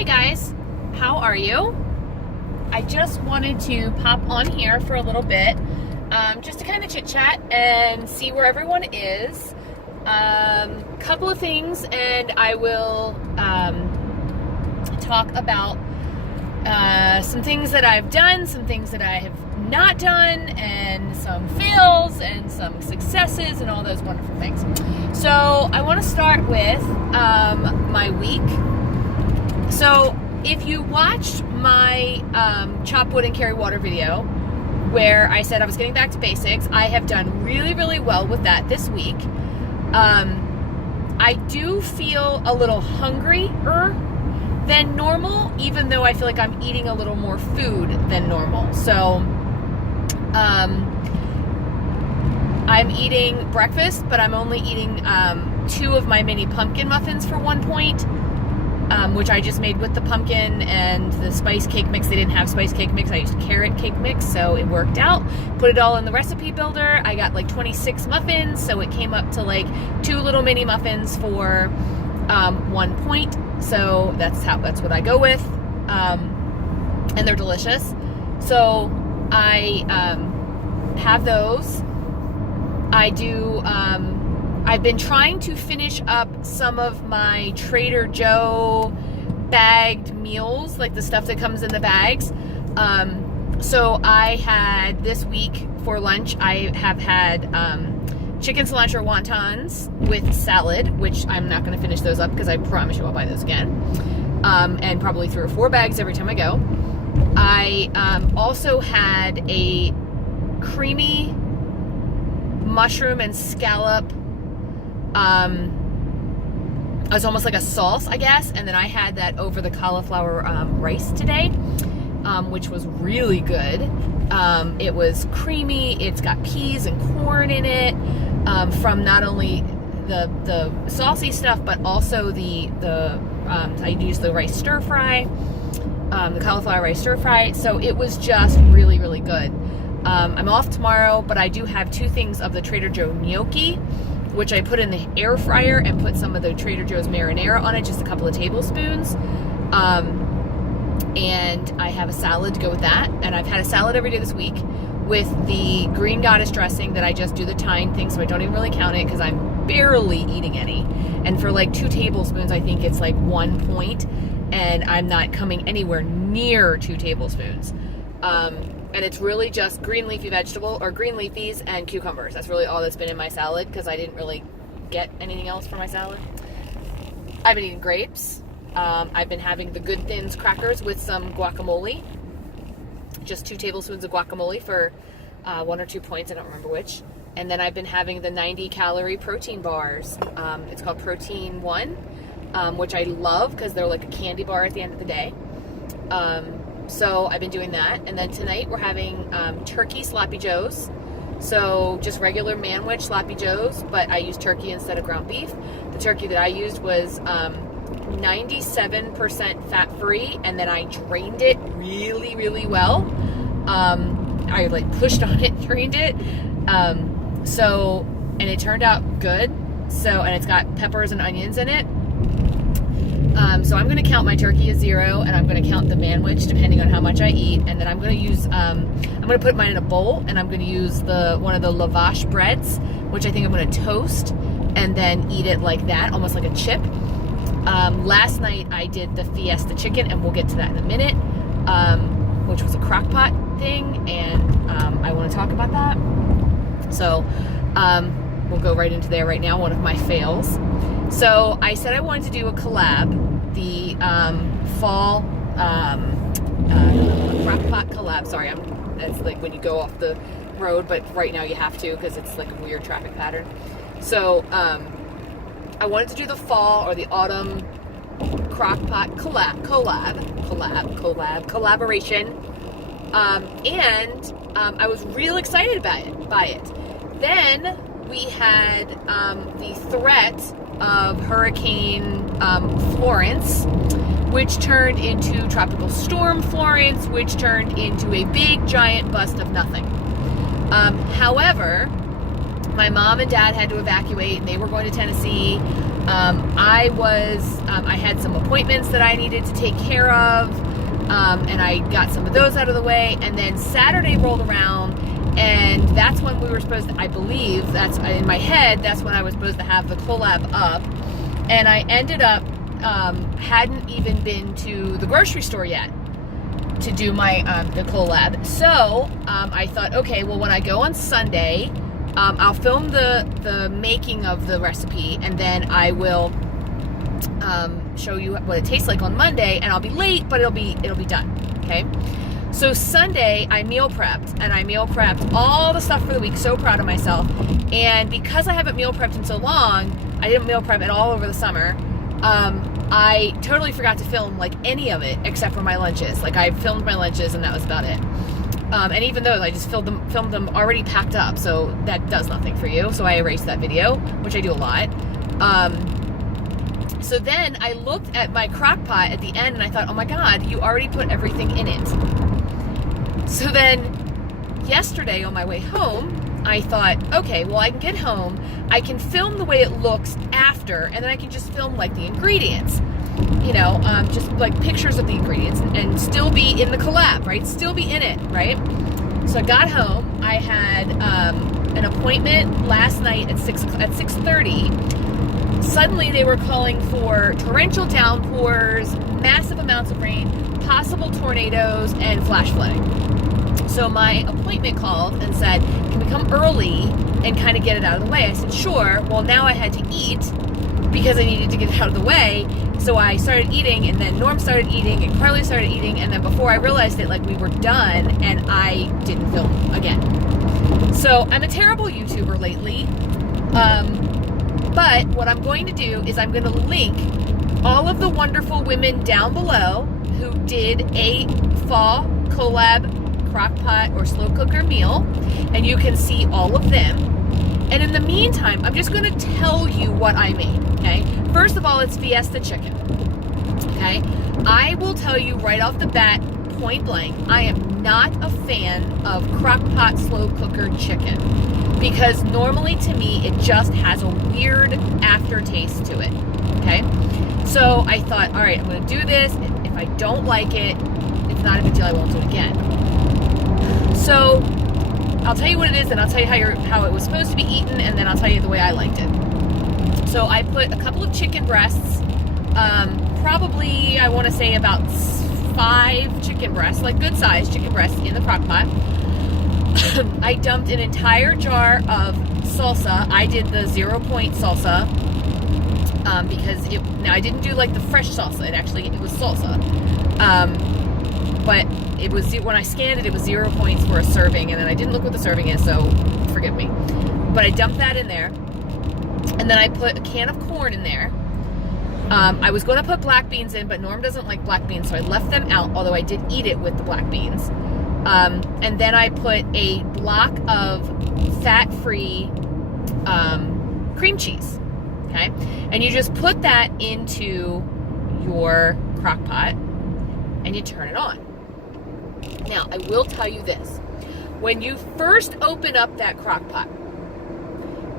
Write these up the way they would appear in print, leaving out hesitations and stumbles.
Hey guys, how are you? I just wanted to pop on here for a little bit, just to kind of chit chat and see where everyone is. Couple of things, and I will talk about some things that I've done, some things that I have not done, and some fails and some successes and all those wonderful things. So I want to start with my week. So if you watched my chop wood and carry water video where I said I was getting back to basics, I have done really, really well with that this week. I do feel a little hungrier than normal, even though I feel like I'm eating a little more food than normal. So I'm eating breakfast, but I'm only eating 2 of my mini pumpkin muffins for 1 point, which I just made with the pumpkin and the spice cake mix. They didn't have spice cake mix. I used carrot cake mix, so it worked out. Put it all in the recipe builder. I got like 26 muffins, so it came up to like 2 little mini muffins for 1 point. So that's what I go with, and they're delicious. So I have those. I do. I've been trying to finish up some of my Trader Joe bagged meals, like the stuff that comes in the bags. So I had this week for lunch, I have had chicken cilantro wontons with salad, which I'm not going to finish those up because I promise you I'll buy those again. And probably 3 or 4 bags every time I go. I also had a creamy mushroom and scallop. It's almost like a sauce, I guess. And then I had that over the cauliflower rice today, which was really good. It was creamy. It's got peas and corn in it, from not only the saucy stuff, but also I used the rice stir fry, the cauliflower rice stir fry. So it was just really, really good. I'm off tomorrow, but I do have 2 things of the Trader Joe gnocchi, which I put in the air fryer and put some of the Trader Joe's marinara on it, just a couple of tablespoons. And I have a salad to go with that. And I've had a salad every day this week with the green goddess dressing that I just do the thyme thing, so I don't even really count it because I'm barely eating any. And for like 2 tablespoons, I think it's like 1 point, and I'm not coming anywhere near 2 tablespoons. And it's really just green leafy vegetable or green leafies and cucumbers. That's really all that's been in my salad because I didn't really get anything else for my salad. I've been eating grapes. I've been having the Good Thins crackers with some guacamole. Just 2 tablespoons of guacamole for 1 or 2 points. I don't remember which. And then I've been having the 90-calorie protein bars. It's called Protein 1, which I love because they're like a candy bar at the end of the day. So I've been doing that. And then tonight we're having turkey sloppy joes. So just regular manwich sloppy joes, but I used turkey instead of ground beef. The turkey that I used was 97% fat-free, and then I drained it really, really well. I like pushed on it, drained it. And it turned out good. So, and it's got peppers and onions in it. So I'm going to count my turkey as 0, and I'm going to count the manwich depending on how much I eat. And then I'm going to use, I'm going to put mine in a bowl, and I'm going to use one of the lavash breads, which I think I'm going to toast and then eat it like that, almost like a chip. Last night I did the Fiesta chicken, and we'll get to that in a minute, which was a crock pot thing, and I want to talk about that. So we'll go right into there right now, one of my fails. So I said I wanted to do a collab, the fall crock pot collab. Sorry, it's like when you go off the road, but right now you have to because it's like a weird traffic pattern. So I wanted to do the fall or the autumn crock pot collaboration, and I was real excited by it. Then we had the threat of Hurricane Florence, which turned into Tropical Storm Florence, which turned into a big giant bust of nothing. However, my mom and dad had to evacuate, and they were going to Tennessee. I had some appointments that I needed to take care of, and I got some of those out of the way, and then Saturday rolled around, and that's when we were supposed to, I believe, that's in my head, that's when I was supposed to have the collab up, and I ended up, hadn't even been to the grocery store yet to do my, the collab. So, I thought, okay, well, when I go on Sunday, I'll film the making of the recipe, and then I will show you what it tastes like on Monday, and I'll be late, but it'll be done. Okay. So Sunday I meal prepped, and I meal prepped all the stuff for the week. So proud of myself. And because I haven't meal prepped in so long, I didn't meal prep at all over the summer. I totally forgot to film like any of it except for my lunches. Like I filmed my lunches and that was about it. And even those, I just filmed them already packed up, so that does nothing for you. So I erased that video, which I do a lot. So then I looked at my crock pot at the end and I thought, oh my God, you already put everything in it. So then yesterday on my way home, I thought, okay, well, I can get home, I can film the way it looks after, and then I can just film like the ingredients, you know, just like pictures of the ingredients, and still be in the collab, right? Still be in it, right? So I got home, I had an appointment last night at 6:30. Suddenly they were calling for torrential downpours, massive amounts of rain, possible tornadoes, and flash flooding. So my appointment called and said, can we come early and kind of get it out of the way? I said, sure. Well, now I had to eat because I needed to get it out of the way. So I started eating, and then Norm started eating, and Carly started eating, and then before I realized it, like, we were done, and I didn't film again. So I'm a terrible YouTuber lately. But what I'm going to do is I'm going to link all of the wonderful women down below who did a fall collab crock pot or slow cooker meal, and you can see all of them. And in the meantime, I'm just going to tell you what I made, okay? First of all, it's Fiesta chicken, okay? I will tell you right off the bat, point blank, I am not a fan of crock pot slow cooker chicken, because normally to me it just has a weird aftertaste to it, okay? So I thought, all right, I'm going to do this. If I don't like it, it's not a big deal, I won't do it again. So I'll tell you what it is, and I'll tell you how it was supposed to be eaten, and then I'll tell you the way I liked it. So I put a couple of chicken breasts, probably I want to say about 5 chicken breasts, like good sized chicken breasts, in the crock pot. I dumped an entire jar of salsa. I did the 0 point salsa, because now I didn't do like the fresh salsa. It was salsa. But it was, when I scanned it, it was 0 points for a serving, and then I didn't look what the serving is, so forgive me. But I dumped that in there, and then I put a can of corn in there. I was going to put black beans in, but Norm doesn't like black beans, so I left them out, although I did eat it with the black beans. And then I put a block of fat-free cream cheese, okay? And you just put that into your crock pot, and you turn it on. Now, I will tell you this. When you first open up that crock pot,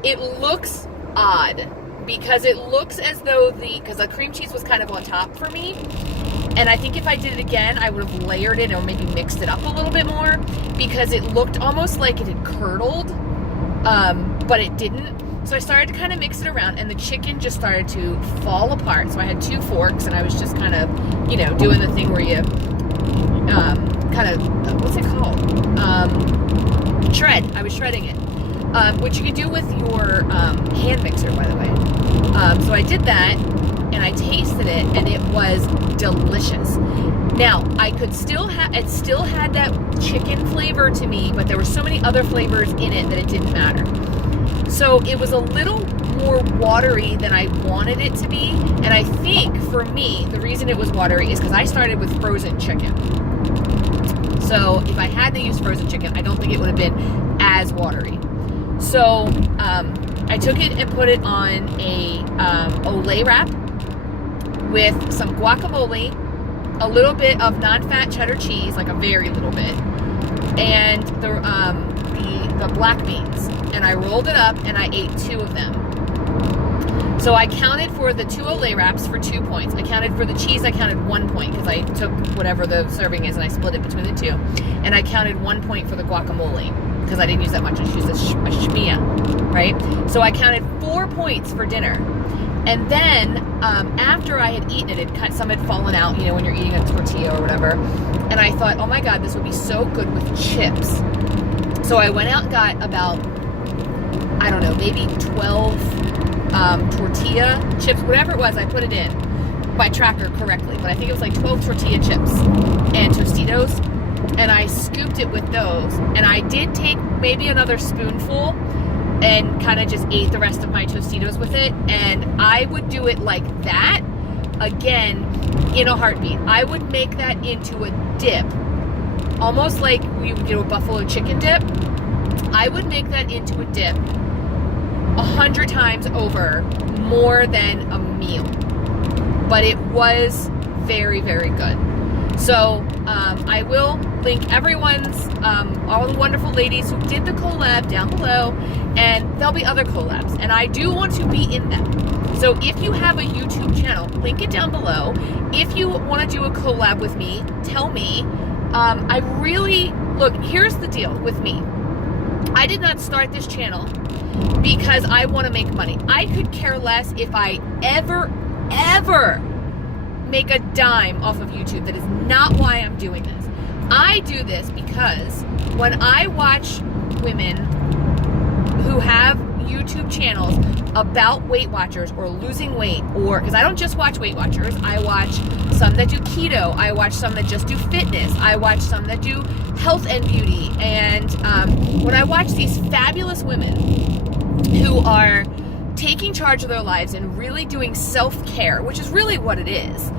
it looks odd, because it looks as though because the cream cheese was kind of on top for me, and I think if I did it again, I would have layered it or maybe mixed it up a little bit more, because it looked almost like it had curdled, but it didn't. So I started to kind of mix it around, and the chicken just started to fall apart. So I had 2 forks, and I was just kind of, you know, doing the thing where you kind of, what's it called? Shred. I was shredding it, which you can do with your hand mixer, by the way. So I did that, and I tasted it, and it was delicious. Now, it still had that chicken flavor to me, but there were so many other flavors in it that it didn't matter. So it was a little more watery than I wanted it to be, and I think for me, the reason it was watery is because I started with frozen chicken. So if I hadn't used frozen chicken, I don't think it would have been as watery. So I took it and put it on a Olay wrap with some guacamole, a little bit of non-fat cheddar cheese, like a very little bit, and the black beans. And I rolled it up, and I ate 2 of them. So I counted for the 2 Olay wraps for 2 points. I counted for the cheese, I counted 1 point because I took whatever the serving is and I split it between the 2. And I counted 1 point for the guacamole because I didn't use that much. I just used a shmia, right? So I counted 4 points for dinner. And then after I had eaten it, some had fallen out, you know, when you're eating a tortilla or whatever. And I thought, oh my God, this would be so good with chips. So I went out and got about, I don't know, maybe 12 tortilla chips, whatever it was, I put it in my tracker correctly, but I think it was like 12 tortilla chips and Tostitos, and I scooped it with those, and I did take maybe another spoonful and kind of just ate the rest of my Tostitos with it, and I would do it like that again in a heartbeat. I would make that into a dip, almost like we would do a buffalo chicken dip. I would make that into a dip 100 times over, more than a meal, but it was very, very good. So I will link everyone's, all the wonderful ladies who did the collab down below, and there'll be other collabs, and I do want to be in them. So if you have a YouTube channel, link it down below. If you want to do a collab with me, tell me. I really, look, here's the deal with me. I did not start this channel because I want to make money. I could care less if I ever make a dime off of YouTube. That is not why I'm doing this. I do this because when I watch women who have YouTube channels about Weight Watchers or losing weight, or because I don't just watch Weight Watchers, I watch some that do keto, I watch some that just do fitness, I watch some that do health and beauty, and when I watch these fabulous women who are taking charge of their lives and really doing self-care, which is really what it is,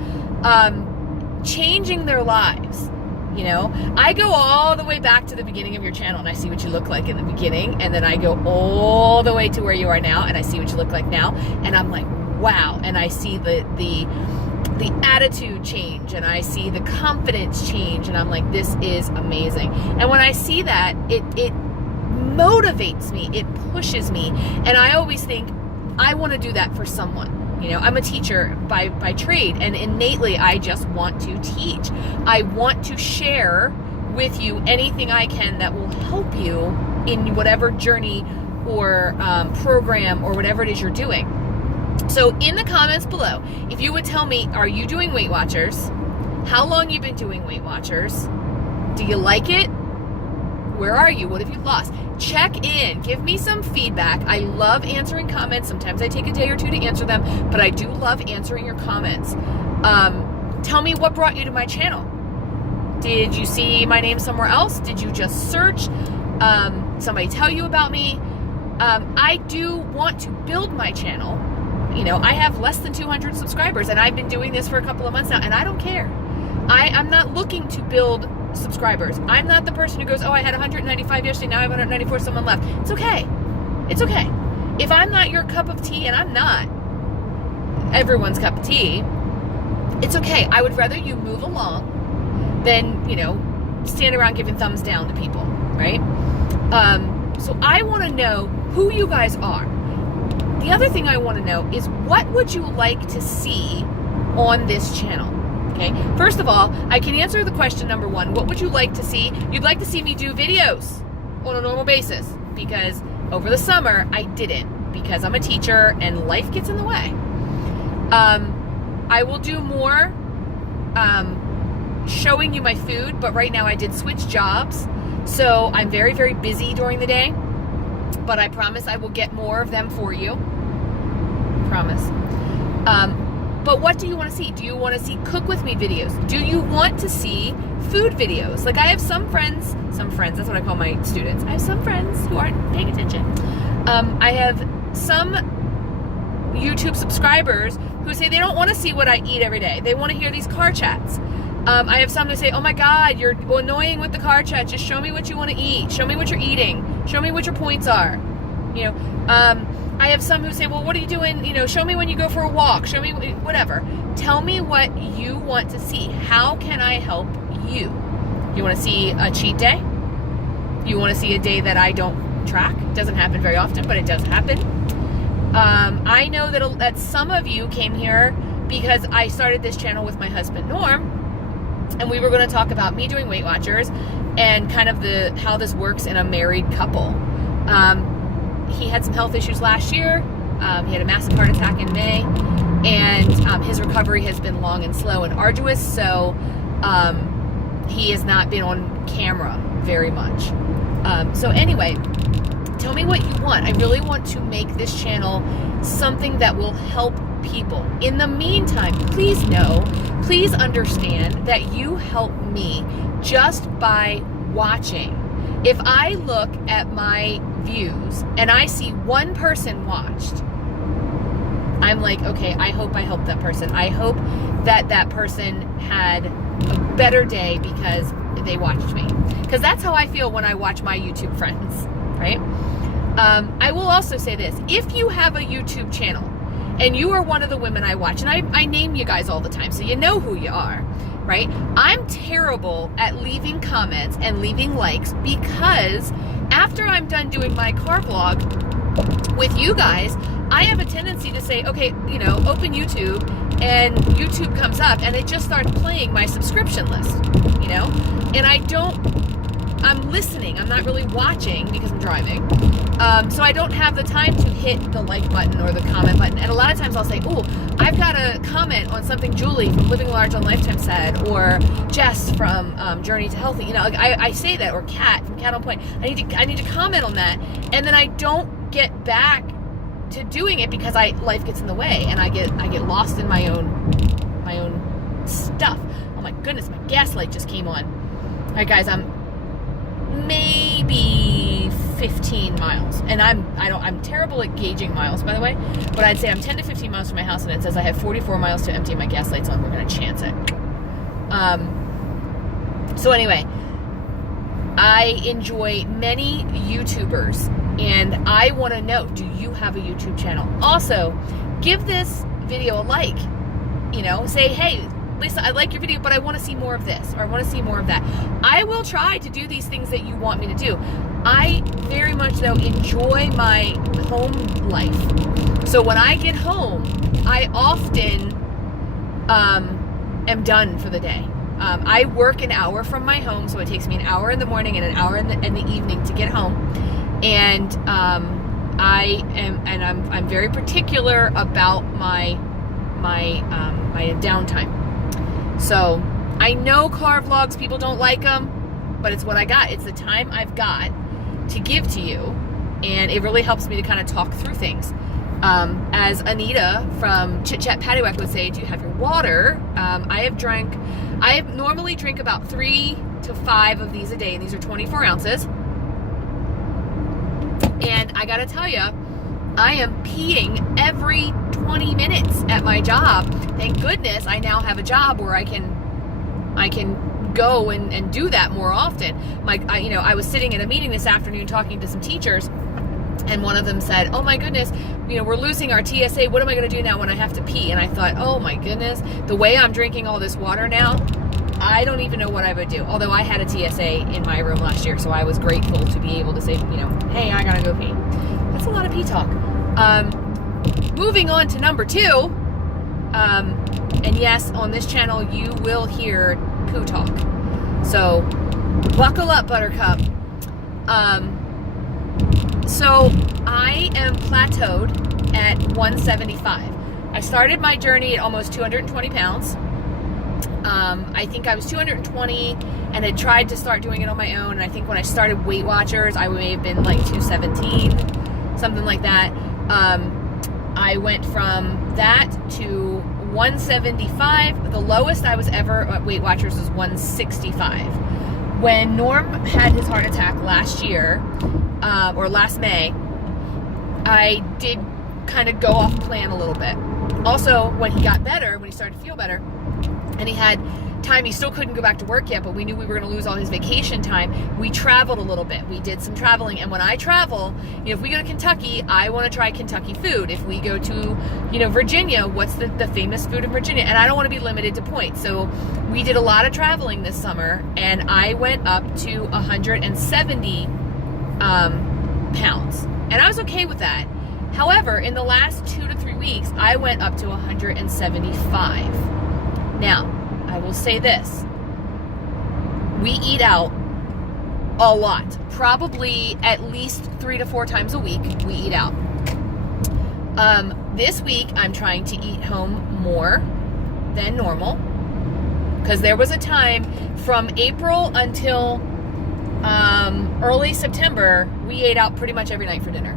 changing their lives. You know, I go all the way back to the beginning of your channel and I see what you look like in the beginning, and then I go all the way to where you are now and I see what you look like now, and I'm like, wow. And I see the attitude change, and I see the confidence change, and I'm like, this is amazing. And when I see that, it motivates me, it pushes me, and I always think I want to do that for someone. You know, I'm a teacher by trade, and innately I just want to teach. I want to share with you anything I can that will help you in whatever journey or program or whatever it is you're doing. So in the comments below, if you would tell me, are you doing Weight Watchers? How long you've been doing Weight Watchers? Do you like it? Where are you? What have you lost? Check in. Give me some feedback. I love answering comments. Sometimes I take a day or two to answer them, but I do love answering your comments. Tell me what brought you to my channel. Did you see my name somewhere else? Did you just search? Somebody tell you about me? I do want to build my channel. You know, I have less than 200 subscribers, and I've been doing this for a couple of months now, and I don't care. I'm not looking to build subscribers. I'm not the person who goes, oh, I had 195 yesterday, now I have 194, someone left. It's okay. It's okay. If I'm not your cup of tea, and I'm not everyone's cup of tea, it's okay. I would rather you move along than, you know, stand around giving thumbs down to people, right? So I want to know who you guys are. The other thing I want to know is, what would you like to see on this channel? Okay, first of all, I can answer the question number one. What would you like to see? You'd like to see me do videos on a normal basis, because over the summer I didn't, because I'm a teacher and life gets in the way. I will do more showing you my food, but right now I did switch jobs, so I'm very, very busy during the day, but I promise I will get more of them for you. Promise. But what do you want to see? Do you want to see cook with me videos? Do you want to see food videos? Like, I have some friends, that's what I call my students. I have some friends who aren't paying attention. I have some YouTube subscribers who say they don't want to see what I eat every day. They want to hear these car chats. I have some who say, oh my God, you're annoying with the car chat. Just show me what you want to eat. Show me what you're eating. Show me what your points are. You know, I have some who say, well, what are you doing? You know, show me when you go for a walk. Show me whatever. Tell me what you want to see. How can I help you? You want to see a cheat day? You want to see a day that I don't track? It doesn't happen very often, but it does happen. I know that some of you came here because I started this channel with my husband, Norm, and we were going to talk about me doing Weight Watchers and kind of how this works in a married couple. He had some health issues last year. He had a massive heart attack in May, and his recovery has been long and slow and arduous, so he has not been on camera very much. So anyway, tell me what you want. I really want to make this channel something that will help people. In the meantime, please understand that you help me just by watching. If I look at my views and I see one person watched, I'm like, okay, I hope I helped that person. I hope that person had a better day because they watched me. Because that's how I feel when I watch my YouTube friends, right? I will also say this. If you have a YouTube channel and you are one of the women I watch, and I name you guys all the time, so you know who you are, right? I'm terrible at leaving comments and leaving likes because after I'm done doing my car vlog with you guys, I have a tendency to say, okay, open YouTube, and YouTube comes up and it just starts playing my subscription list, and I'm listening. I'm not really watching because I'm driving. So I don't have the time to hit the like button or the comment button. And a lot of times I'll say, oh, I've got a comment on something Julie from Living Large on Lifetime said, or Jess from Journey to Healthy. I say that, or Kat from Cat on Point. I need to comment on that. And then I don't get back to doing it because life gets in the way and I get lost in my own stuff. Oh my goodness, my gas light just came on. All right, guys, I'm maybe 15 miles, and I'm terrible at gauging miles, by the way, but I'd say I'm 10 to 15 miles from my house, and it says I have 44 miles to empty. My gas light's on. We're gonna chance it. So anyway, I enjoy many YouTubers, and I want to know, do you have a YouTube channel? Also, give this video a like. Say, hey, Lisa, I like your video, but I want to see more of this, or I want to see more of that. I will try to do these things that you want me to do. I very much, though, enjoy my home life. So when I get home, I often am done for the day. I work an hour from my home, so it takes me an hour in the morning and an hour in the evening to get home. And I'm very particular about my downtime. So I know car vlogs, people don't like them, but it's what I got. It's the time I've got to give to you, and it really helps me to kind of talk through things. As Anita from Chit Chat Paddywhack would say, do you have your water? I normally drink about 3 to 5 of these a day, and these are 24 ounces. And I gotta tell you, I am peeing every 20 minutes at my job. Thank goodness I now have a job where I can go and do that more often. I was sitting in a meeting this afternoon talking to some teachers, and one of them said, oh my goodness, we're losing our TSA. What am I going to do now when I have to pee? And I thought, oh my goodness, the way I'm drinking all this water now, I don't even know what I would do. Although I had a TSA in my room last year, so I was grateful to be able to say, hey, I gotta go pee. That's a lot of pee talk. Moving on to number 2, and yes, on this channel you will hear poo talk. So buckle up, Buttercup. So I am plateaued at 175. I started my journey at almost 220 pounds. I think I was 220 and had tried to start doing it on my own. And I think when I started Weight Watchers, I may have been like 217, something like that. I went from that to 175. The lowest I was ever at Weight Watchers was 165. When Norm had his heart attack last year, or last May, I did kind of go off plan a little bit. Also, when he got better, when he started to feel better, and he had time, he still couldn't go back to work yet, but we knew we were going to lose all his vacation time. We traveled a little bit. We did some traveling, and when I travel, if we go to Kentucky, I want to try Kentucky food. If we go to, Virginia, what's the famous food in Virginia? And I don't want to be limited to points. So we did a lot of traveling this summer, and I went up to 170 pounds, and I was okay with that. However, in the last 2 to 3 weeks, I went up to 175. Now, I will say this. We eat out a lot. Probably at least 3 to 4 times a week we eat out. This week, I'm trying to eat home more than normal. Because there was a time from April until early September, we ate out pretty much every night for dinner.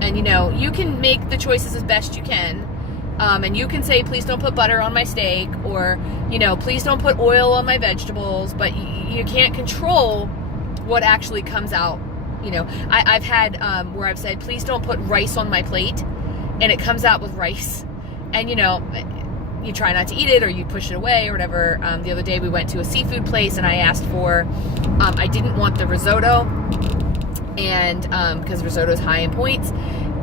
And, you know, you can make the choices as best you can. And you can say, please don't put butter on my steak, or, you know, please don't put oil on my vegetables, but you can't control what actually comes out. You know, I've had where I've said, please don't put rice on my plate, and it comes out with rice. And, you know, you try not to eat it, or you push it away or whatever. The other day we went to a seafood place, and I asked for, I didn't want the risotto, and because risotto is high in points,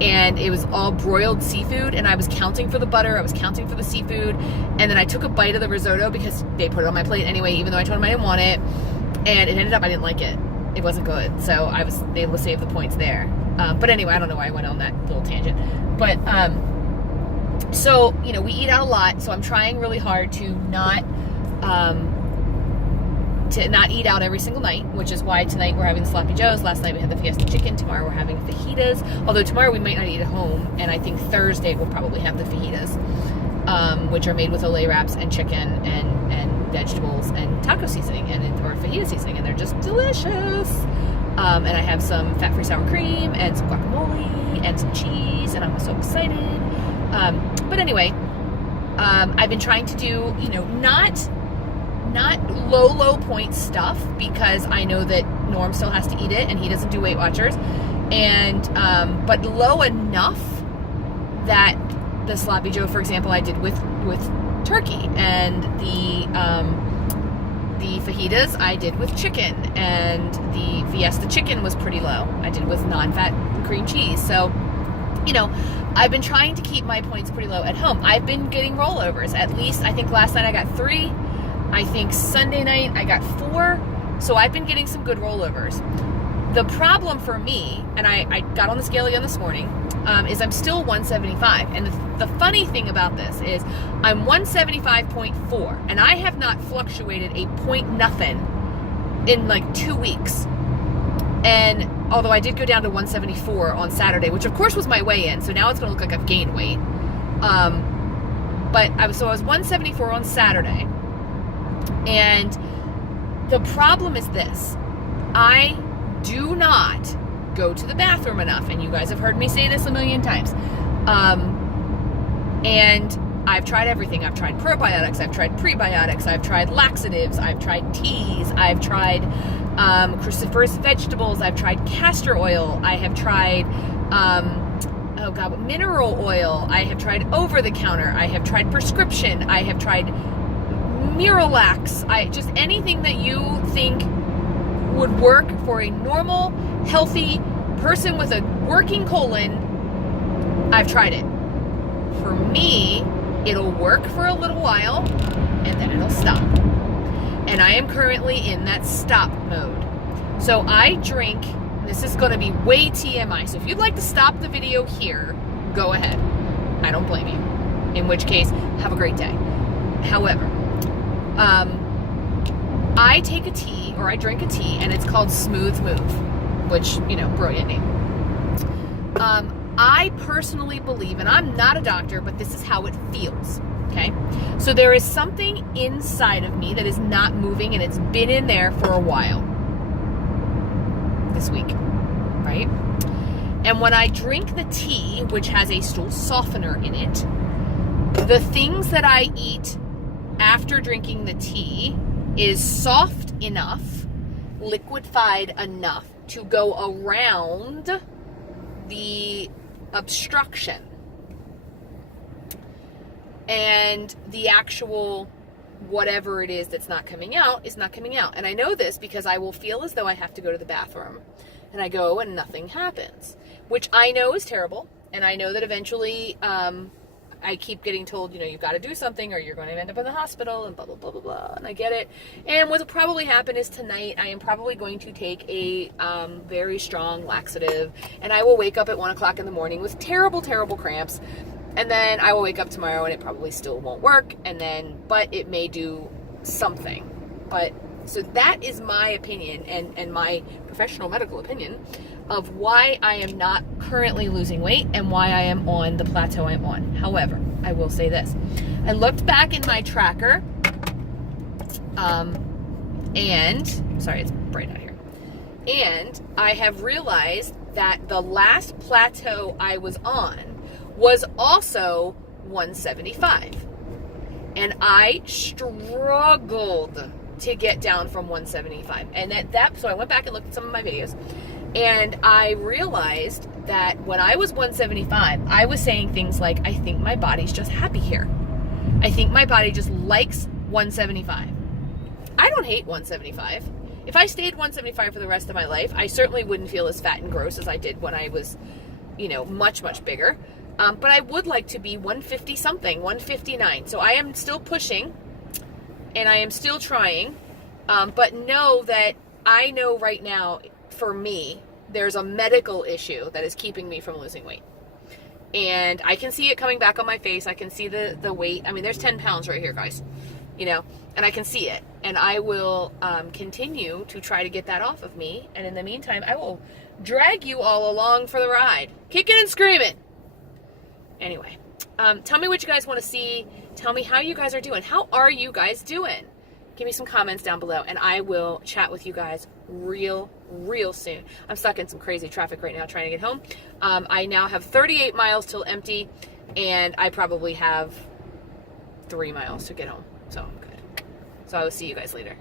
and it was all broiled seafood, and I was counting for the butter, I was counting for the seafood, and then I took a bite of the risotto because they put it on my plate anyway, even though I told them I didn't want it, and it ended up I didn't like it. It wasn't good, so I was able to save the points there. But anyway, I don't know why I went on that little tangent. But so, you know, we eat out a lot, so I'm trying really hard to not eat out every single night, which is why tonight we're having Sloppy Joe's. Last night we had the Fiesta chicken. Tomorrow we're having fajitas, although tomorrow we might not eat at home, and I think Thursday we'll probably have the fajitas, which are made with Olay wraps and chicken and vegetables and taco seasoning or fajita seasoning, and they're just delicious. And I have some fat-free sour cream and some guacamole and some cheese, and I'm so excited. But anyway, I've been trying to do, you know, not low point stuff, because I know that Norm still has to eat it, and he doesn't do Weight Watchers, and but low enough that the Sloppy Joe, for example, I did with turkey, and the fajitas I did with chicken, and the Fiesta chicken was pretty low. I did with non-fat cream cheese. So, you know, I've been trying to keep my points pretty low at home. I've been getting rollovers. At least, I think last night I got 3. I think Sunday night I got 4. So I've been getting some good rollovers. The problem for me, and I got on the scale again this morning, is I'm still 175. And the funny thing about this is I'm 175.4, and I have not fluctuated a point nothing in like 2 weeks. And although I did go down to 174 on Saturday, which of course was my weigh-in, so now it's going to look like I've gained weight. But I was 174 on Saturday. And the problem is this. I do not go to the bathroom enough, and you guys have heard me say this a million times. And I've tried everything. I've tried probiotics, I've tried prebiotics, I've tried laxatives, I've tried teas, I've tried cruciferous vegetables, I've tried castor oil, I have tried mineral oil, I have tried over-the-counter, I have tried prescription, I have tried Miralax, just anything that you think would work for a normal, healthy person with a working colon. I've tried it. For me, it'll work for a little while, and then it'll stop. And I am currently in that stop mode. So I drink, this is going to be way TMI, so if you'd like to stop the video here, go ahead. I don't blame you. In which case, have a great day. However, I take a tea, or I drink a tea, and it's called Smooth Move, which, you know, brilliant name. I personally believe, and I'm not a doctor, but this is how it feels, okay? So there is something inside of me that is not moving, and it's been in there for a while. This week, right? And when I drink the tea, which has a stool softener in it, the things that I eat after drinking the tea is soft enough, liquefied enough to go around the obstruction, and the actual whatever it is that's not coming out is not coming out. And I know this because I will feel as though I have to go to the bathroom, and I go and nothing happens, which I know is terrible, and I know that eventually I keep getting told, you know, you've got to do something or you're going to end up in the hospital and blah, blah, blah, blah, blah. And I get it. And what will probably happen is tonight I am probably going to take a very strong laxative, and I will wake up at 1 o'clock in the morning with terrible, terrible cramps. And then I will wake up tomorrow and it probably still won't work. And then, but it may do something. But so that is my opinion and my professional medical opinion of why I am not currently losing weight and why I am on the plateau I'm on. However, I will say this. I looked back in my tracker, and, sorry, it's bright out here. And I have realized that the last plateau I was on was also 175. And I struggled to get down from 175. And so I went back and looked at some of my videos, and I realized that when I was 175, I was saying things like, I think my body's just happy here. I think my body just likes 175. I don't hate 175. If I stayed 175 for the rest of my life, I certainly wouldn't feel as fat and gross as I did when I was, you know, much, much bigger. But I would like to be 150 something, 159. So I am still pushing and I am still trying. But know that I know right now, for me, there's a medical issue that is keeping me from losing weight. And I can see it coming back on my face. I can see the weight. I mean, there's 10 pounds right here, guys. You know, and I can see it. And I will continue to try to get that off of me. And in the meantime, I will drag you all along for the ride. Kicking and screaming. Anyway, tell me what you guys want to see. Tell me how you guys are doing. How are you guys doing? Give me some comments down below, and I will chat with you guys real soon. I'm stuck in some crazy traffic right now trying to get home. I now have 38 miles till empty, and I probably have 3 miles to get home. So I'm good. So I will see you guys later.